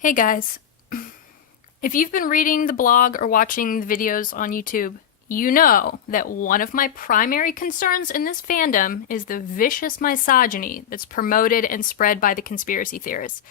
Hey guys, if you've been reading the blog or watching the videos on YouTube, you know that one of my primary concerns in this fandom is the vicious misogyny that's promoted and spread by the conspiracy theorists.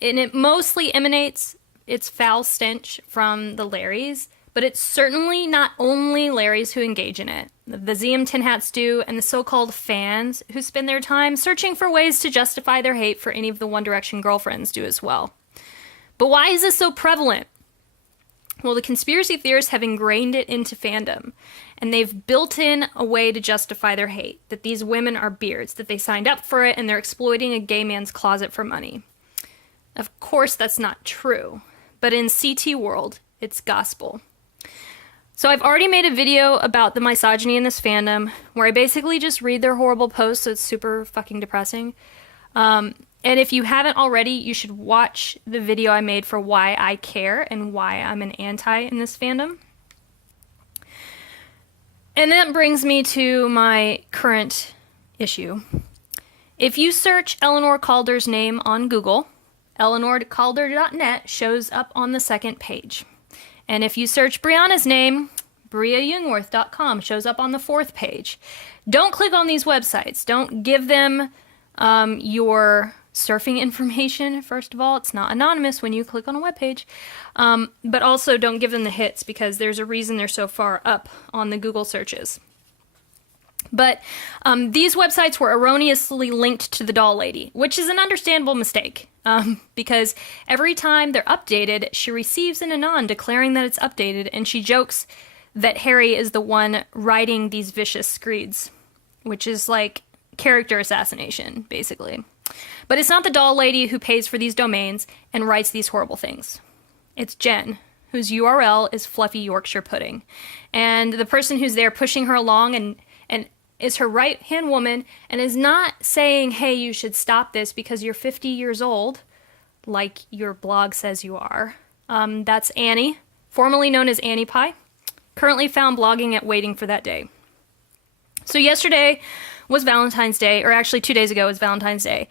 And it mostly emanates its foul stench from the Larries, but it's certainly not only Larries who engage in it. The ZM Tin Hats do, and the so-called fans who spend their time searching for ways to justify their hate for any of the One Direction girlfriends do as well. But why is this so prevalent? Well, the conspiracy theorists have ingrained it into fandom, and they've built in a way to justify their hate, that these women are beards, that they signed up for it, and they're exploiting a gay man's closet for money. Of course, that's not true, but in CT world, it's gospel. So I've already made a video about the misogyny in this fandom, where I basically just read their horrible posts, so it's super fucking depressing. And if you haven't already, you should watch the video I made for why I care and why I'm an anti in this fandom. And that brings me to my current issue. If you search Eleanor Calder's name on Google, eleanorcalder.net shows up on the second page. And if you search Brianna's name, briayoungworth.com shows up on the fourth page. Don't click on these websites. Don't give them your surfing information. First of all, it's not anonymous when you click on a webpage. But also don't give them the hits, because there's a reason they're so far up on the Google searches. But these websites were erroneously linked to the doll lady, which is an understandable mistake, because every time they're updated, she receives an anon declaring that it's updated, and she jokes that Harry is the one writing these vicious screeds, which is like character assassination, basically. But it's not the doll lady who pays for these domains and writes these horrible things. It's Jen, whose URL is Fluffy Yorkshire Pudding. And the person who's there pushing her along and is her right-hand woman, and is not saying, hey, you should stop this because you're 50 years old, like your blog says you are. That's Annie, formerly known as Annie Pie, currently found blogging at Waiting for That Day. So yesterday was Valentine's Day, or actually 2 days ago was Valentine's Day.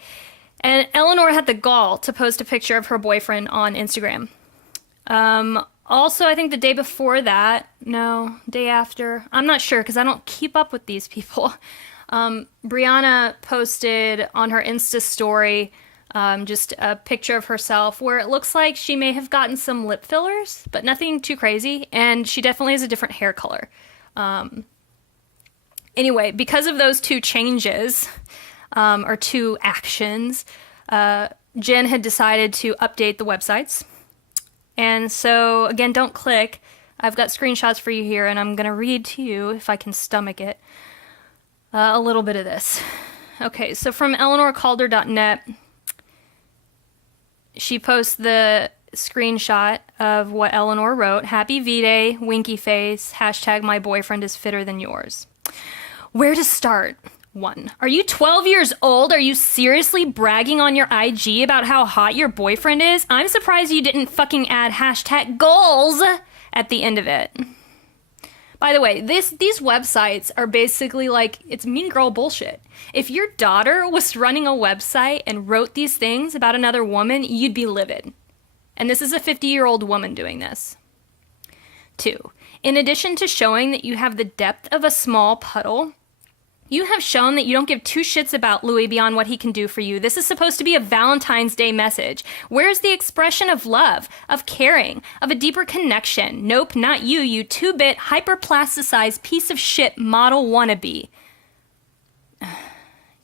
And Eleanor had the gall to post a picture of her boyfriend on Instagram. Also, I think the day before that, no, day after, I'm not sure because I don't keep up with these people. Brianna posted on her Insta story just a picture of herself where it looks like she may have gotten some lip fillers, but nothing too crazy. And she definitely has a different hair color. Anyway, because of those two changes, or two actions, Jen had decided to update the websites. And so, again, don't click. I've got screenshots for you here, and I'm going to read to you, if I can stomach it, a little bit of this. Okay, so from eleanorcalder.net, she posts the screenshot of what Eleanor wrote. Happy V-Day, winky face, hashtag my boyfriend is fitter than yours. Where to start? 1. Are you 12 years old? Are you seriously bragging on your IG about how hot your boyfriend is? I'm surprised you didn't fucking add hashtag goals at the end of it. By the way, these websites are basically like, it's mean girl bullshit. If your daughter was running a website and wrote these things about another woman, you'd be livid. And this is a 50-year-old woman doing this. 2. In addition to showing that you have the depth of a small puddle, you have shown that you don't give two shits about Louis beyond what he can do for you. This is supposed to be a Valentine's Day message. Where's the expression of love, of caring, of a deeper connection? Nope, not you, you 2-bit, hyper-plasticized piece of shit model wannabe.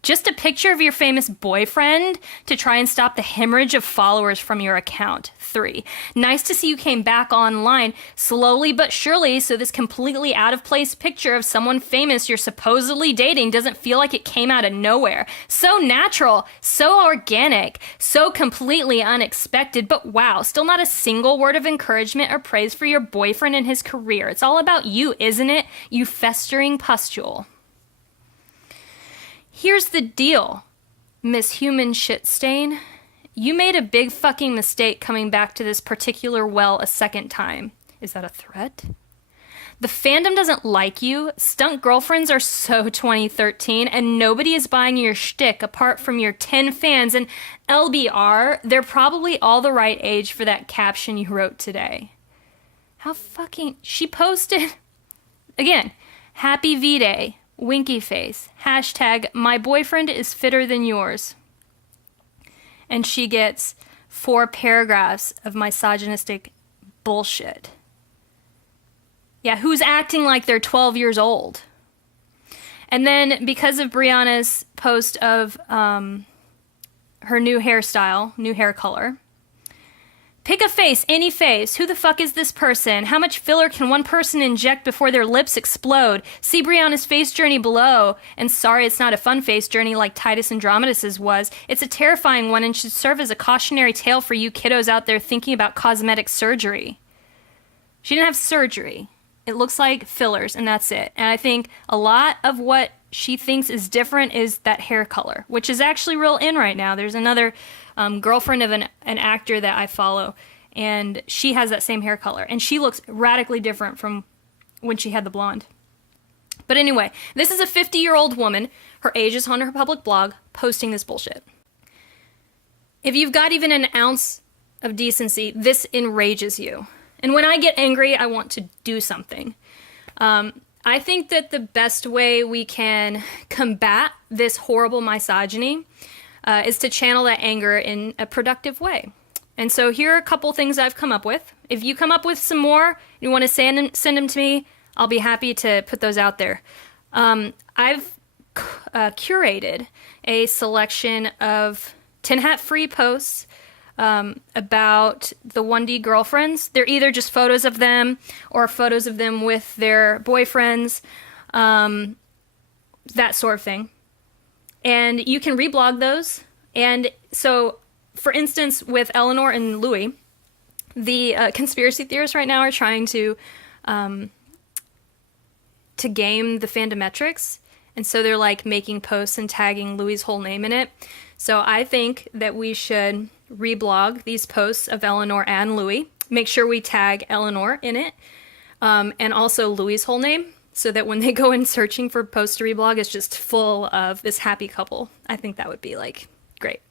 Just a picture of your famous boyfriend to try and stop the hemorrhage of followers from your account. 3. Nice to see you came back online slowly but surely, so this completely out of place picture of someone famous you're supposedly dating doesn't feel like it came out of nowhere. So natural, so organic, so completely unexpected, but wow, still not a single word of encouragement or praise for your boyfriend and his career. It's all about you, isn't it? You festering pustule. Here's the deal, Miss Human Shitstain. You made a big fucking mistake coming back to this particular well a second time. Is that a threat? The fandom doesn't like you. Stunt girlfriends are so 2013, and nobody is buying your shtick apart from your 10 fans. And LBR, they're probably all the right age for that caption you wrote today. How fucking... She posted... Again, Happy V-Day, winky face, hashtag, my boyfriend is fitter than yours. And she gets 4 paragraphs of misogynistic bullshit. Yeah, who's acting like they're 12 years old? And then because of Brianna's post of her new hairstyle, new hair color, pick a face, any face. Who the fuck is this person? How much filler can one person inject before their lips explode? See Brianna's face journey below. And sorry, it's not a fun face journey like Titus Andromedas's was. It's a terrifying one and should serve as a cautionary tale for you kiddos out there thinking about cosmetic surgery. She didn't have surgery. It looks like fillers, and that's it. And I think a lot of what she thinks is different is that hair color, which is actually real in right now. There's another girlfriend of an actor that I follow, and she has that same hair color. And she looks radically different from when she had the blonde. But anyway, this is a 50-year-old woman. Her age is on her public blog, posting this bullshit. If you've got even an ounce of decency, this enrages you. And when I get angry, I want to do something. I think that the best way we can combat this horrible misogyny is to channel that anger in a productive way. And so here are a couple things I've come up with. If you come up with some more, you want to send them to me, I'll be happy to put those out there. I've curated a selection of Tin Hat Free posts about the 1D girlfriends. They're either just photos of them or photos of them with their boyfriends, that sort of thing. And you can reblog those. And so, for instance, with Eleanor and Louis, the conspiracy theorists right now are trying to game the fandometrics. And so they're like making posts and tagging Louis' whole name in it. So I think that we should reblog these posts of Eleanor and Louis. Make sure we tag Eleanor in it, and also Louis' whole name, so that when they go in searching for posts to reblog, it's just full of this happy couple. I think that would be like great.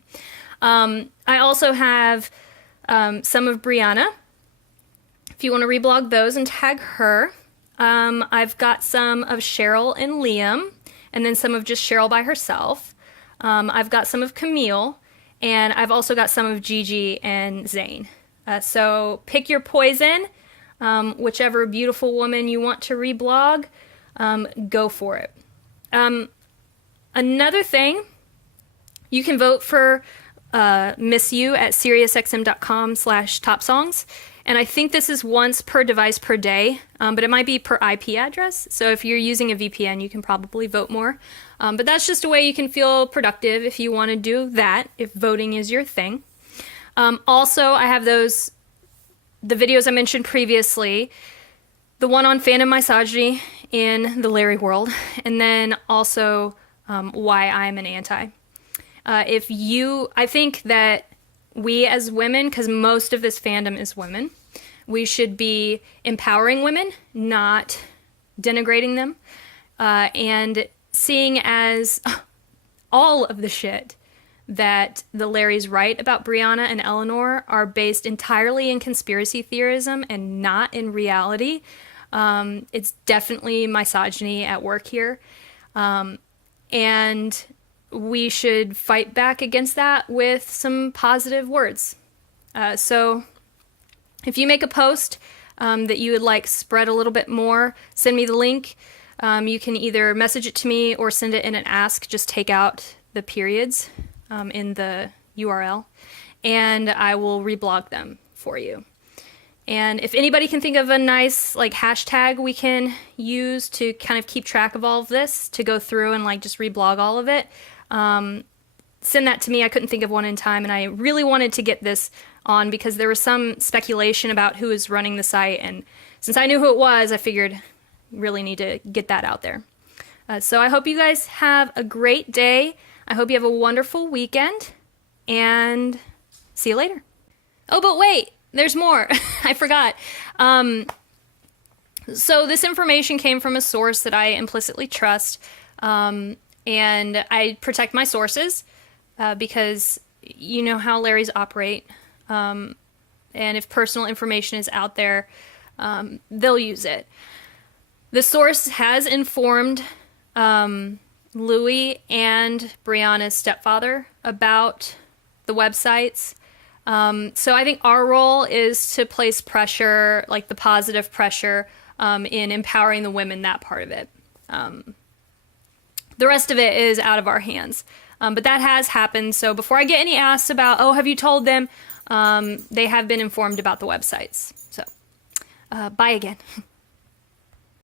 I also have some of Brianna. If you want to reblog those and tag her, I've got some of Cheryl and Liam, and then some of just Cheryl by herself. I've got some of Camille. And I've also got some of Gigi and Zayn. So pick your poison. Whichever beautiful woman you want to reblog, go for it. Another thing, you can vote for Miss You at SiriusXM.com/topsongs. And I think this is once per device per day, but it might be per IP address. So if you're using a VPN, you can probably vote more. But that's just a way you can feel productive if you want to do that, if voting is your thing. Also, I have the videos I mentioned previously, the one on fandom misogyny in the Larry world, and then also why I'm an anti. I think that we as women, because most of this fandom is women, we should be empowering women, not denigrating them, and seeing as all of the shit that the Larrys write about Brianna and Eleanor are based entirely in conspiracy theorism and not in reality. It's definitely misogyny at work here. And we should fight back against that with some positive words. So if you make a post that you would like spread a little bit more, send me the link. You can either message it to me or send it in an ask. Just take out the periods in the URL, and I will reblog them for you. And if anybody can think of a nice like hashtag we can use to kind of keep track of all of this, to go through and like just reblog all of it, send that to me. I couldn't think of one in time, and I really wanted to get this on because there was some speculation about who is running the site, and since I knew who it was, I figured really need to get that out there. So I hope you guys have a great day. I hope you have a wonderful weekend, and see you later. Oh, but wait, there's more. I forgot. So this information came from a source that I implicitly trust, and I protect my sources because you know how Larrys operate, and if personal information is out there, they'll use it. The source has informed Louis and Brianna's stepfather about the websites. So I think our role is to place pressure, like the positive pressure, in empowering the women, that part of it. The rest of it is out of our hands. But that has happened. So before I get any asks about, oh, have you told them? They have been informed about the websites. So bye again.